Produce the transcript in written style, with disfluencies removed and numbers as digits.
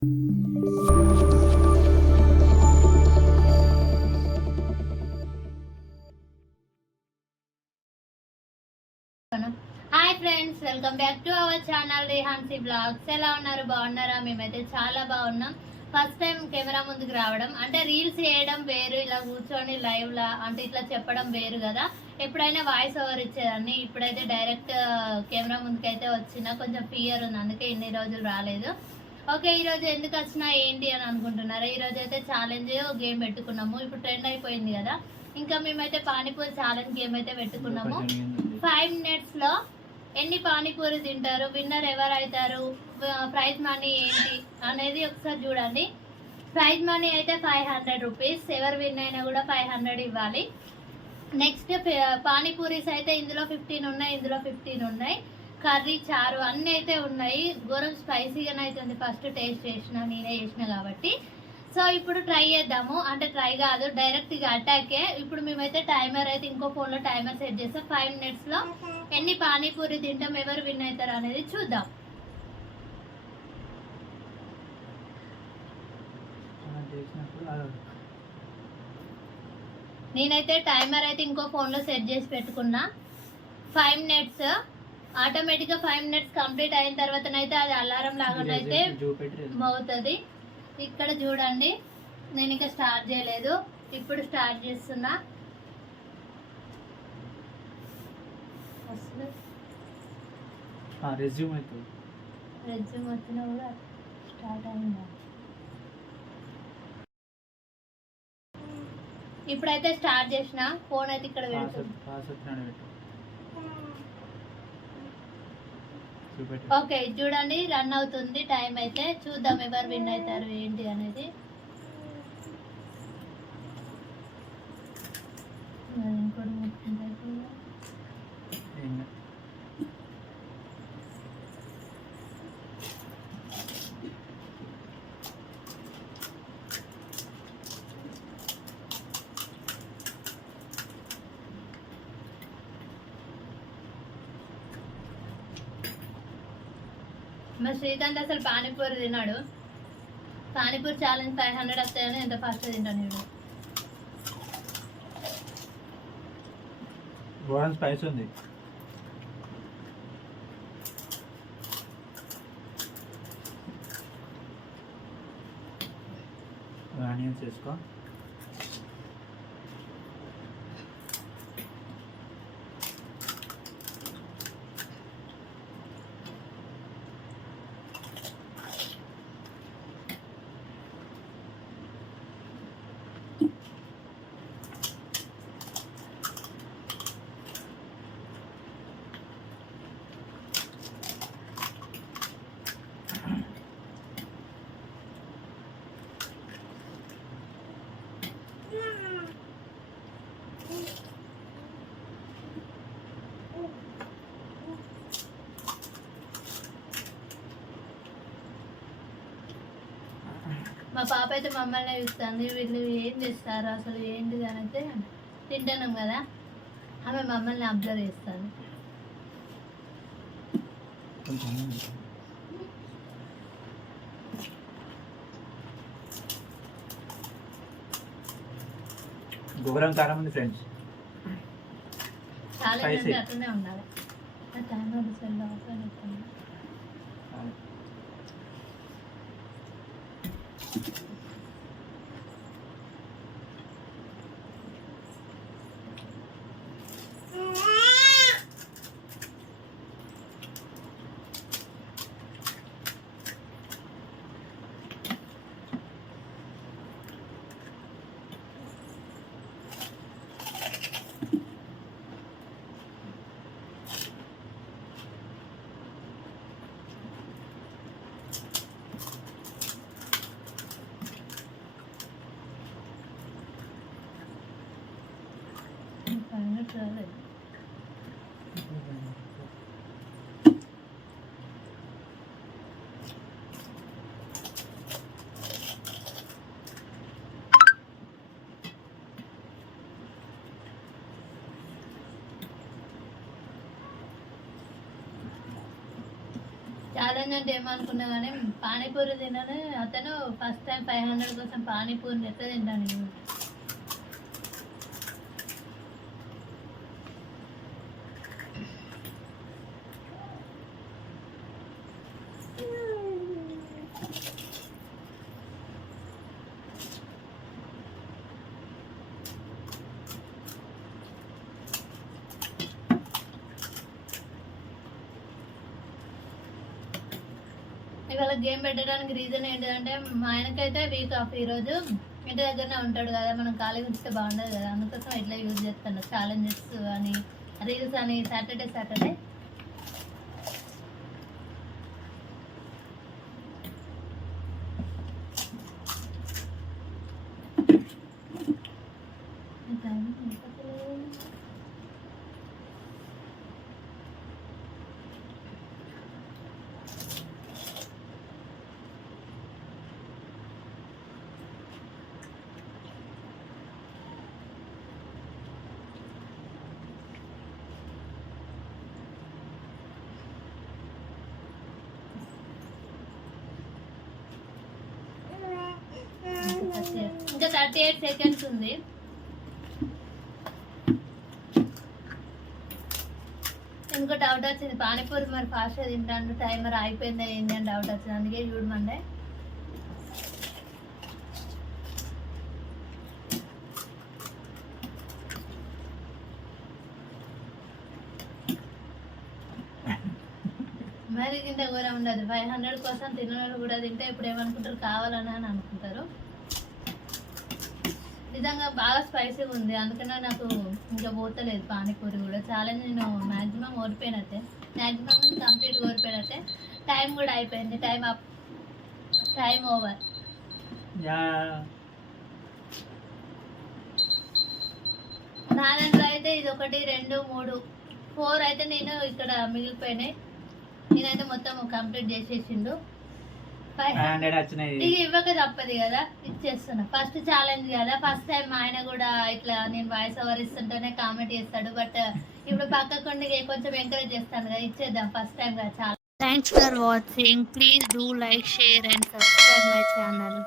Hi friends, welcome back to our channel రిహాన్సీ blogs. ఎలా ఉన్నారు? బాగున్నారా? మేమైతే చాలా బాగున్నాం. ఫస్ట్ టైం కెమెరా ముందుకు రావడం అంటే రీల్స్ చేయడం వేరు, ఇలా కూర్చొని లైవ్ లా అంటే ఇట్లా చెప్పడం వేరు కదా. ఎప్పుడైనా వాయిస్ ఓవర్ ఇచ్చేదాన్ని, ఇప్పుడైతే డైరెక్ట్ కెమెరా ముందుకైతే వచ్చిన కొంచెం ఫియర్ ఉంది, అందుకే ఇన్ని రోజులు రాలేదు. ఓకే, ఈరోజు ఎందుకు వచ్చినా ఏంటి అని అనుకుంటున్నారా? ఈరోజు అయితే ఛాలెంజ్ గేమ్ పెట్టుకున్నాము. ఇప్పుడు ట్రెండ్ అయిపోయింది కదా, ఇంకా మేమైతే పానీపూరి ఛాలెంజ్ గేమ్ అయితే పెట్టుకున్నాము. 5 minutesలో ఎన్ని పానీపూరి తింటారు, విన్నర్ ఎవరు అవుతారు, ప్రైజ్ మనీ ఏంటి అనేది ఒకసారి చూడండి. ప్రైజ్ మనీ అయితే 500 రూపీస్, ఎవరు విన్ అయినా కూడా 500 ఇవ్వాలి. నెక్స్ట్ పానీపూరీస్ అయితే ఇందులో 15 ఉన్నాయి, ఇందులో 15 ఉన్నాయి. కర్రీ, చారు అన్నీ అయితే ఉన్నాయి. ఘోరం స్పైసీగానే అవుతుంది. ఫస్ట్ టేస్ట్ చేసిన, నేనే చేసిన కాబట్టి. సో ఇప్పుడు ట్రై చేద్దాము. అంటే ట్రై కాదు, డైరెక్ట్గా అటాకే. ఇప్పుడు మేమైతే టైమర్ అయితే ఇంకో ఫోన్లో టైమర్ సెట్ చేస్తాం. 5 minutesలో ఎన్ని పానీపూరి తింటాం, ఎవరు విన్ అవుతారు అనేది చూద్దాం. నేనైతే టైమర్ అయితే ఇంకో ఫోన్లో సెట్ చేసి పెట్టుకున్నా. 5 minutes ఆటోమేటిక్గా 5 minutes కంప్లీట్ అయిన తర్వాతనైతే అది అలారం లాగానైతే మోగుతుంది. ఇక్కడ చూడండి, నేను ఇంకా స్టార్ట్ చేయలేదు, ఇప్పుడు స్టార్ట్ చేస్తున్నా. రెజ్యూమ్ వచ్చినా కూడా స్టార్ట్ అయిందా? ఇప్పుడైతే స్టార్ట్ చేసిన, ఫోన్ అయితే ఇక్కడ పెడుతుంది. ఓకే చూడండి, రన్ అవుతుంది టైం అయితే. చూద్దాం ఎవరు విన్ అవుతారు ఏంటి అనేది. మా శ్రీకాంత్ అసలు పానీపూరి తిన్నాడు. పానీపూరి ఛాలెంజ్ 500 వస్తాయని ఎంత ఫాస్ట్ తింటాను. ఇప్పుడు స్పైస్ ఉంది. ఆనియన్స్ వేసుకో. మా పాప అయితే మమ్మల్ని చూస్తుంది, వీళ్ళు ఏం చేస్తారు అసలు ఏంటిది అని అయితే తింటున్నాం కదా, ఆమె మమ్మల్ని అబ్జర్వ్ చేస్తాను. ఘోరం కారం ఉంది ఫ్రెండ్స్. చాలా అట్లనే ఉండాలి. ఛాలెంజ్ అంటే ఏమనుకున్నా కానీ పానీపూరి తినని అతను ఫస్ట్ టైం 500 కోసం పానీపూరిని ఎట్లా తింటాను నేను. ఇవాళ గేమ్ పెట్టడానికి రీజన్ ఏంటంటే మా ఆయనకైతే వీక్ ఆఫ్ ఈరోజు ఇంటి దగ్గరనే ఉంటాడు కదా, మనం ఖాళీగా ఉంచితే బాగుండదు కదా, అందుకోసం ఇట్లా యూజ్ చేస్తాను ఛాలెంజెస్ అని రీల్స్ అని సాటర్డే ఇంకా 38 సెకండ్స్ ఉంది. ఇంకో డౌట్ వచ్చింది, పానీపూరి మరి ఫాస్ట్గా తింటాను టైమర్ అయిపోయిందా ఏంటి అని డౌట్ వచ్చింది, అందుకే చూడమండే. మరి ఇంత ఘోరం ఉండదు. 500 కోసం తినడం కూడా తింటే ఇప్పుడు ఏమనుకుంటారు, కావాలని అని అనుకుంటారు. నిజంగా బాగా స్పైసీగా ఉంది, అందుకనే నాకు ఇంకా పోతలేదు పానీపూరి కూడా. ఛాలెంజ్ నేను మ్యాక్సిమం ఓడిపోయినట్టే, మ్యాక్సిమం కంప్లీట్ ఓడిపోయినట్టే. టైం కూడా అయిపోయింది, టైం ఓవర్. నా దాంట్లో అయితే ఇది 1 2 3 4 అయితే నేను ఇక్కడ మిగిలిపోయినాయి. నేనైతే మొత్తం కంప్లీట్ చేసేసిండు. 500 వచ్చినాయి. ఇది ఇవ్వక తప్పదు కదా, ఇచ్చేస్తున్నా. ఫస్ట్ ఛాలెంజ్ కదా, ఫస్ట్ టైం మా ఆయన కూడా ఇట్లా నేను వాయిస్ ఓవర్ ఇస్తుంటేనే కామెంట్ చేస్తాడు, బట్ ఇప్పుడు పక్కకుండి కొంచెం ఎంకరేజ్ చేస్తాను కదా, ఇచ్చేద్దాం ఫస్ట్ టైం కదా. చాలా thanks for watching. Please do like, share and subscribe my channel.